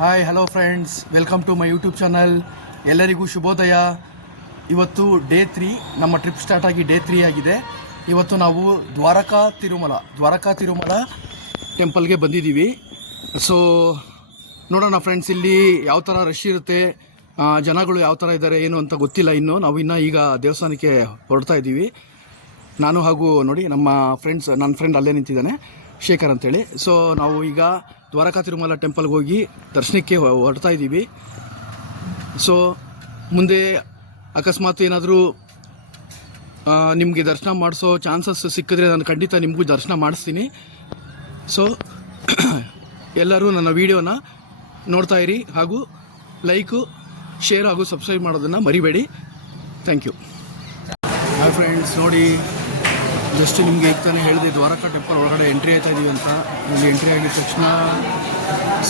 Hi hello friends, welcome to my YouTube channel. ಎಲ್ಲರಿಗೂ ಶುಭೋದಯ. ಇವತ್ತು ಡೇ 3, ನಮ್ಮ ಟ್ರಿಪ್ ಸ್ಟಾರ್ಟ್ ಆಗಿ ಡೇ 3 ಆಗಿದೆ. ಇವತ್ತು ನಾವು ದ್ವಾರಕಾ ತಿರುಮಲ ಟೆಂಪಲ್ಗೆ ಬಂದಿದ್ದೀವಿ. ಸೊ ನೋಡೋಣ ಫ್ರೆಂಡ್ಸ್, ಇಲ್ಲಿ ಯಾವ ಥರ ರಶ್ ಇರುತ್ತೆ, ಜನಗಳು ಯಾವ ಥರ ಇದ್ದಾರೆ ಏನು ಅಂತ ಗೊತ್ತಿಲ್ಲ. ನಾವು ಈಗ ದೇವಸ್ಥಾನಕ್ಕೆ ಹೊರಡ್ತಾ ಇದ್ದೀವಿ. ನಾನು ಹಾಗೂ ನೋಡಿ ನನ್ನ ಫ್ರೆಂಡ್ ಅಲ್ಲೇ ನಿಂತಿದ್ದಾನೆ, ಶೇಖರ್ ಅಂತೇಳಿ. ಸೊ ನಾವು ಈಗ ದ್ವಾರಕಾ ತಿರುಮಲ ಟೆಂಪಲ್ಗೆ ಹೋಗಿ ದರ್ಶನಕ್ಕೆ ಹೊರಡ್ತಾ ಇದ್ದೀವಿ. ಸೊ ಮುಂದೆ ಅಕಸ್ಮಾತ್ ಏನಾದರೂ ನಿಮಗೆ ದರ್ಶನ ಮಾಡಿಸೋ ಚಾನ್ಸಸ್ ಸಿಕ್ಕಿದ್ರೆ ನಾನು ಖಂಡಿತ ನಿಮಗೂ ದರ್ಶನ ಮಾಡಿಸ್ತೀನಿ. ಸೊ ಎಲ್ಲರೂ ನನ್ನ ವಿಡಿಯೋನ ನೋಡ್ತಾ ಇರಿ, ಹಾಗೂ ಲೈಕು, ಶೇರ್ ಹಾಗೂ ಸಬ್ಸ್ಕ್ರೈಬ್ ಮಾಡೋದನ್ನು ಮರಿಬೇಡಿ. Thank you. ಹಾಯ್ ಫ್ರೆಂಡ್ಸ್, ನೋಡಿ ಜಸ್ಟ್ ನಿಮಗೆ ಈಗ ತಾನೇ ಹೇಳಿದೆ, ದ್ವಾರಕಾ ಟೆಂಪಲ್ ಒಳಗಡೆ ಎಂಟ್ರಿ ಆಯ್ತಾ ಇದ್ದೀವಿ ಅಂತ. ಇಲ್ಲಿ ಎಂಟ್ರಿ ಆಗಿದ ತಕ್ಷಣ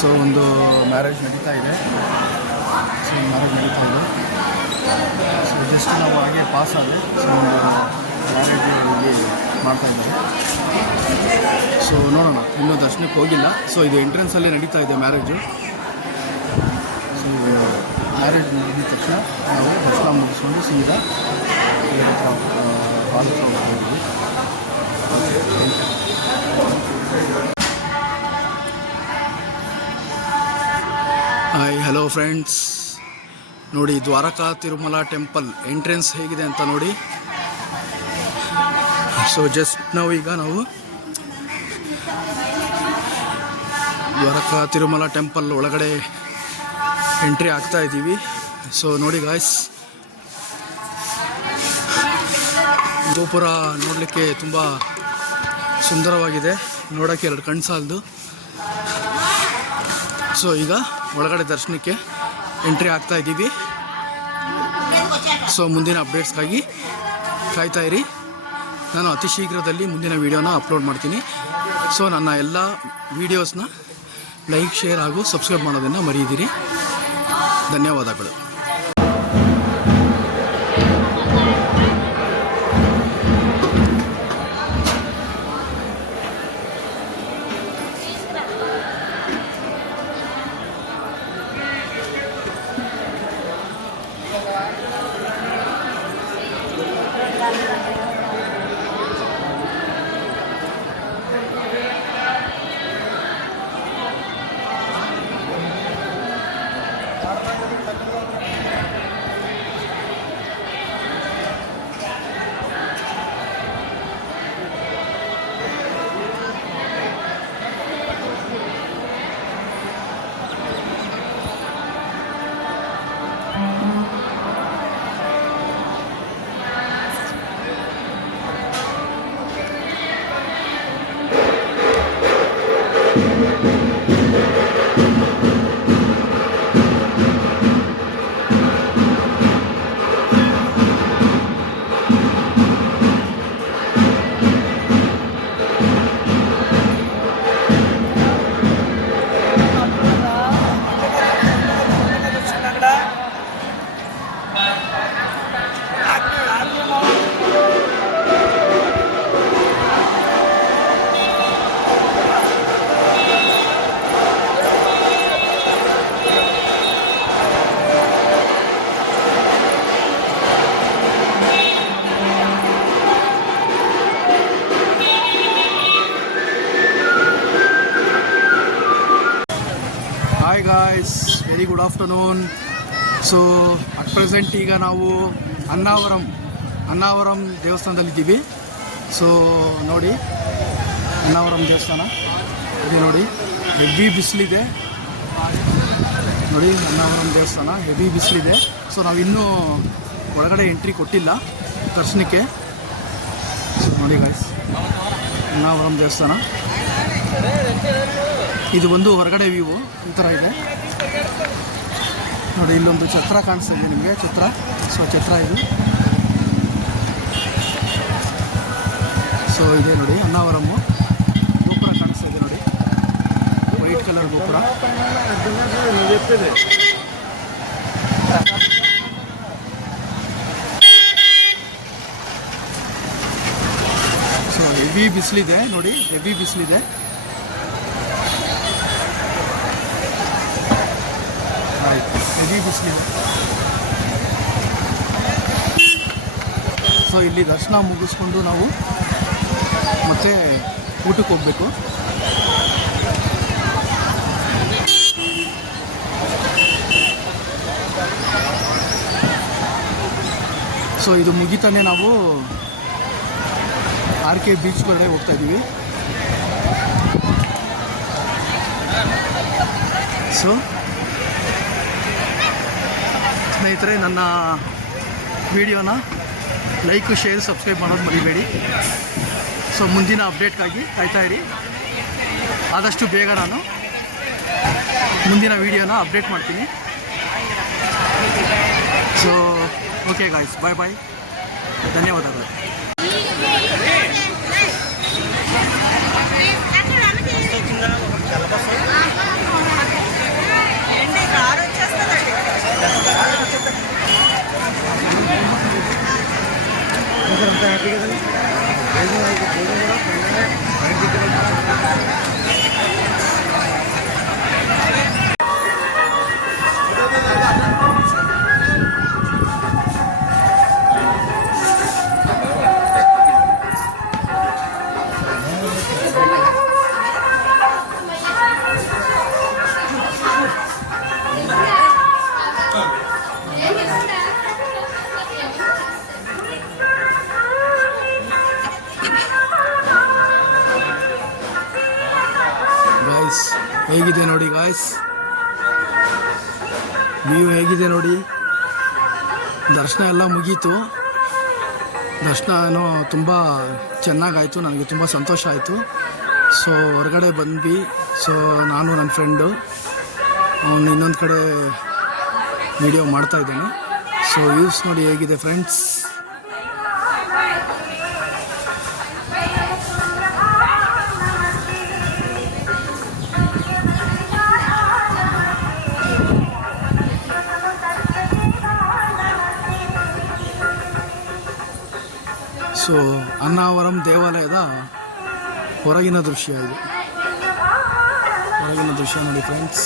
ಸೊ ಒಂದು ಮ್ಯಾರೇಜ್ ನಡೀತಾ ಇದೆ. ಸೊ ಜಸ್ಟ್ ನಾವು ಹಾಗೆ ಪಾಸ್ ಆದೆ. ಸೊ ಒಂದು ಮ್ಯಾರೇಜ್ ಇಲ್ಲಿ ಮಾಡ್ತಾ ಇದ್ದಾರೆ. ಸೊ ನೋಡೋಣ, ಇನ್ನೂ ದರ್ಶನಕ್ಕೆ ಹೋಗಿಲ್ಲ. ಸೊ ಇದು ಎಂಟ್ರೆನ್ಸಲ್ಲೇ ನಡೀತಾ ಇದೆ ಮ್ಯಾರೇಜು. ಸೊ ಮ್ಯಾರೇಜ್ ಮುಗಿದ ತಕ್ಷಣ ನಾವು ದರ್ಶನ ಮುಗಿಸ್ಕೊಂಡು ಸೀದಾ ಹಾಲ್ ಹತ್ರ ಹೋಗ್ತೀವಿ. ಹಾಯ್ ಹಲೋ ಫ್ರೆಂಡ್ಸ್, ನೋಡಿ ದ್ವಾರಕಾ ತಿರುಮಲ ಟೆಂಪಲ್ ಎಂಟ್ರೆನ್ಸ್ ಹೇಗಿದೆ ಅಂತ ನೋಡಿ. ಸೊ ಜಸ್ಟ್ ನಾವು ದ್ವಾರಕಾ ತಿರುಮಲ ಟೆಂಪಲ್ ಒಳಗಡೆ ಎಂಟ್ರಿ ಆಗ್ತಾ ಇದ್ದೀವಿ. ಸೊ ನೋಡಿ ಗಾಯ್ಸ್, ಗೋಪುರ ನೋಡಲಿಕ್ಕೆ ತುಂಬ ಸುಂದರವಾಗಿದೆ, ನೋಡೋಕ್ಕೆ ಎರಡು ಕಣ್ಣು ಸಾಲದು. ಸೊ ಈಗ ಒಳಗಡೆ ದರ್ಶನಕ್ಕೆ ಎಂಟ್ರಿ ಆಗ್ತಾ ಇದ್ದೀವಿ. ಸೊ ಮುಂದಿನ ಅಪ್ಡೇಟ್ಸ್ಗಾಗಿ ಕಾಯ್ತಾ ಇರಿ. ನಾನು ಅತಿ ಶೀಘ್ರದಲ್ಲಿ ಮುಂದಿನ ವೀಡಿಯೋನ ಅಪ್ಲೋಡ್ ಮಾಡ್ತೀನಿ. ಸೊ ನನ್ನ ಎಲ್ಲ ವೀಡಿಯೋಸ್ನ ಲೈಕ್, ಶೇರ್ ಹಾಗೂ ಸಬ್ಸ್ಕ್ರೈಬ್ ಮಾಡೋದನ್ನು ಮರೆಯದಿರಿ. ಧನ್ಯವಾದಗಳು. Hi guys, very good afternoon. So at present ಈಗ ನಾವು ಅನ್ನಾವರಂ ದೇವಸ್ಥಾನದಲ್ಲಿದ್ದೀವಿ. ಸೊ ನೋಡಿ, ಅನ್ನಾವರಂ ದೇವಸ್ಥಾನ ಇದೆ ನೋಡಿ, ಹೆವಿ ಬಿಸಿಲಿದೆ ನೋಡಿ. ಅನ್ನಾವರಂ ದೇವಸ್ಥಾನ ಹೆವಿ ಬಿಸಿಲಿದೆ. ಸೊ ನಾವಿನ್ನೂ ಒಳಗಡೆ ಎಂಟ್ರಿ ಕೊಟ್ಟಿಲ್ಲ ದರ್ಶನಕ್ಕೆ. ಸೊ ನೋಡಿ ಗಾಯ್ಸ್, ಅನ್ನಾವರಂ ದೇವಸ್ಥಾನ ಇದು ಒಂದು ಹೊರಗಡೆ ವ್ಯೂ ಈ ಥರ ಇದೆ ನೋಡಿ. ಇಲ್ಲೊಂದು ಛತ್ರ ಕಾಣಿಸ್ತಾ ಇದೆ ನಿಮಗೆ, ಛತ್ರ ಇದು. ಸೊ ಇದೆ ನೋಡಿ ಅನ್ನಾವರಂ ಗೋಪುರ ಕಾಣಿಸ್ತಾ ಇದೆ ನೋಡಿ, ವೈಟ್ ಕಲರ್ ಗೋಪುರ. ಸೊ ಹೆವಿ ಬಿಸಿಲಿದೆ ನೋಡಿ, ಹೆವಿ ಬಿಸಿಲಿದೆ. ಆಯಿತು, ಹೆವಿ ಬಿಸಿಲಿದೆ. ಸೊ ಇಲ್ಲಿ ದರ್ಶನ ಮುಗಿಸ್ಕೊಂಡು ನಾವು ಮತ್ತೆ ಊಟಕ್ಕೆ ಹೋಗಬೇಕು. ಸೊ ಇದು ಮುಗಿತಾನೆ ನಾವು RK ಬೀಚ್ ಕಡೆ ಹೋಗ್ತಾ ಇದ್ದೀವಿ. ಸೊ ಸ್ನೇಹಿತರೆ, ನನ್ನ ವಿಡಿಯೋನ ಲೈಕ್, ಶೇರ್, ಸಬ್ಸ್ಕ್ರೈಬ್ ಮಾಡೋದು ಮರಿಬೇಡಿ. ಸೊ ಮುಂದಿನ ಅಪ್ಡೇಟ್ಗಾಗಿ ಕಾಯ್ತಾ ಇರಿ. ಆದಷ್ಟು ಬೇಗ ನಾನು ಮುಂದಿನ ವಿಡಿಯೋನ ಅಪ್ಡೇಟ್ ಮಾಡ್ತೀನಿ. ಸೊ ಓಕೆ ಗಾಯ್ಸ್, ಬಾಯ್ ಬಾಯ್, ಧನ್ಯವಾದಗಳು. ಹೇಗಿದೆ ನೋಡಿ ಗಾಯ್ಸ್, ವ್ಯೂ ಹೇಗಿದೆ ನೋಡಿ. ದರ್ಶನ ಎಲ್ಲ ಮುಗೀತು. ದರ್ಶನ ಏನೋ ತುಂಬ ಚೆನ್ನಾಗಾಯಿತು, ನನಗೆ ತುಂಬ ಸಂತೋಷ ಆಯಿತು. ಸೊ ಹೊರಗಡೆ ಬಂದ್ವಿ. ಸೊ ನಾನು ನನ್ನ ಫ್ರೆಂಡು ಅವನು ಇನ್ನೊಂದು ಕಡೆ ವಿಡಿಯೋ ಮಾಡ್ತಾಯಿದ್ದಾನೆ. ಸೊ ವ್ಯೂಸ್ ನೋಡಿ ಹೇಗಿದೆ ಫ್ರೆಂಡ್ಸ್. ಸೊ ಅನ್ನಾವರಂ ದೇವಾಲಯದ ಹೊರಗಿನ ದೃಶ್ಯ ಇದು. ಹೊರಗಿನ ದೃಶ್ಯ ನೋಡಿ ಫ್ರೆಂಡ್ಸ್.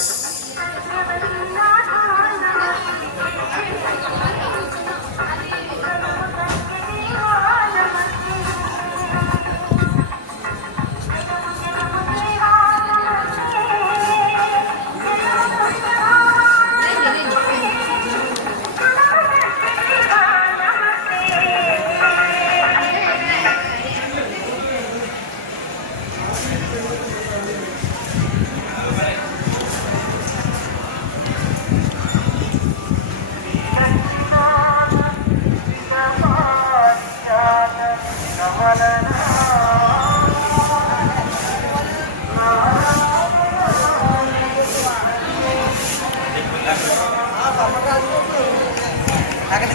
అక్కడ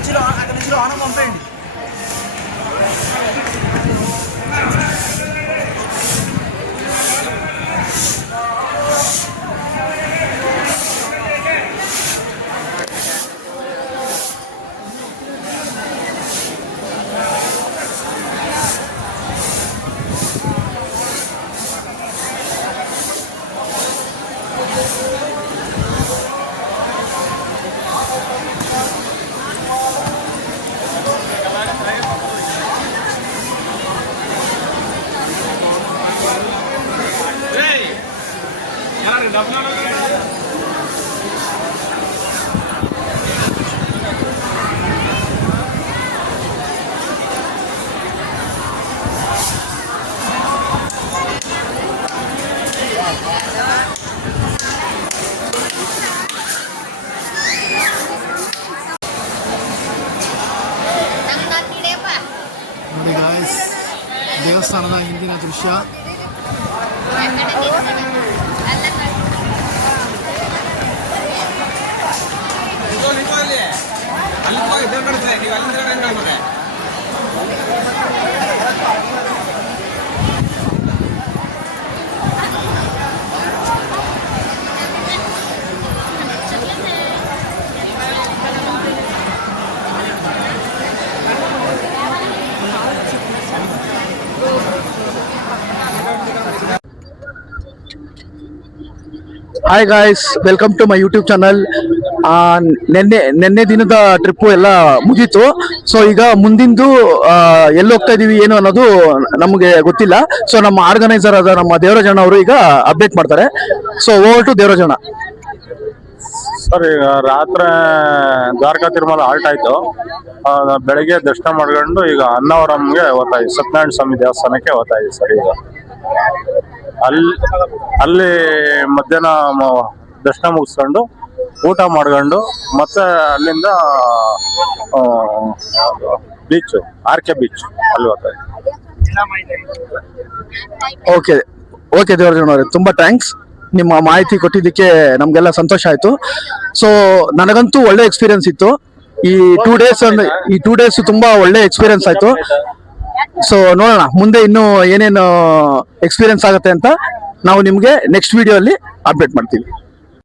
నుంచి లోన పంపేయండి. ನೋಡಿ ಗಾಯ್ಸ್, ದೇವಸ್ಥಾನದ ಹಿಂದಿನ ದೃಶ್ಯ. Hi guys, welcome to my YouTube channel. ನಿನ್ನೆ ದಿನದ ಟ್ರಿಪ್ಪು ಎಲ್ಲ ಮುಗೀತು. ಸೊ ಈಗ ಮುಂದಿಂದು ಎಲ್ಲಿ ಹೋಗ್ತಾ ಇದೀವಿ ಏನು ಅನ್ನೋದು ನಮಗೆ ಗೊತ್ತಿಲ್ಲ. ಸೊ ನಮ್ಮ ಆರ್ಗನೈಸರ್ ಆದ ನಮ್ಮ ದೇವರಾಜಣ್ಣ ಅವರು ಈಗ ಅಪ್ಡೇಟ್ ಮಾಡ್ತಾರೆ. So over to Devarajanna. Sir, ಈಗ ರಾತ್ರಿ ದ್ವಾರಕಾ ತಿರುಮಲ ಹಾಲ್ಟ್ ಆಯ್ತು. ಬೆಳಗ್ಗೆ ದರ್ಶನ ಮಾಡ್ಕೊಂಡು ಈಗ ಅನ್ನವರಂಗೆ ಹೋಗ್ತಾ ಇದ್ದೀವಿ. ಸತ್ಯನಾರಾಯಣ ಸ್ವಾಮಿ ದೇವಸ್ಥಾನಕ್ಕೆ ಹೋಗ್ತಾ ಇದ್ದೀವಿ ಸರ್. ಈಗ ಅಲ್ಲಿ ಮಧ್ಯಾಹ್ನ ದರ್ಶನ ಮುಗಿಸ್ಕೊಂಡು ಊಟ ಮಾಡ್ಕೊಂಡು ಮತ್ತೆ ಅಲ್ಲಿಂದ ಬೀಚ್, ಆರ್.ಕೆ. ಬೀಚ್ ಅಲ್ಲಿ ಹೋಗ್ತಾ ಇದ್ದೀವಿ. ಓಕೆ ಓಕೆ ದೇವರಾಜಣ್ಣ ಅವರೇ, ತುಂಬಾ ಥ್ಯಾಂಕ್ಸ್. ನಿಮ್ಮ ಮಾಹಿತಿ ಕೊಟ್ಟಿದ್ದಕ್ಕೆ ನಮ್ಗೆಲ್ಲ ಸಂತೋಷ ಆಯ್ತು. ಸೊ ನನಗಂತೂ ಒಳ್ಳೆ ಎಕ್ಸ್ಪೀರಿಯನ್ಸ್ ಇತ್ತು. ಈ 2 ಡೇಸ್ ತುಂಬಾ ಒಳ್ಳೆ ಎಕ್ಸ್ಪೀರಿಯನ್ಸ್ ಆಯ್ತು. ಸೊ ನೋಡೋಣ ಮುಂದೆ ಇನ್ನು ಏನೇನು ಎಕ್ಸ್ಪೀರಿಯನ್ಸ್ ಆಗುತ್ತೆ ಅಂತ ನಾವು ನಿಮ್ಗೆ ನೆಕ್ಸ್ಟ್ ವಿಡಿಯೋ ಅಲ್ಲಿ ಅಪ್ಡೇಟ್ ಮಾಡ್ತೀವಿ.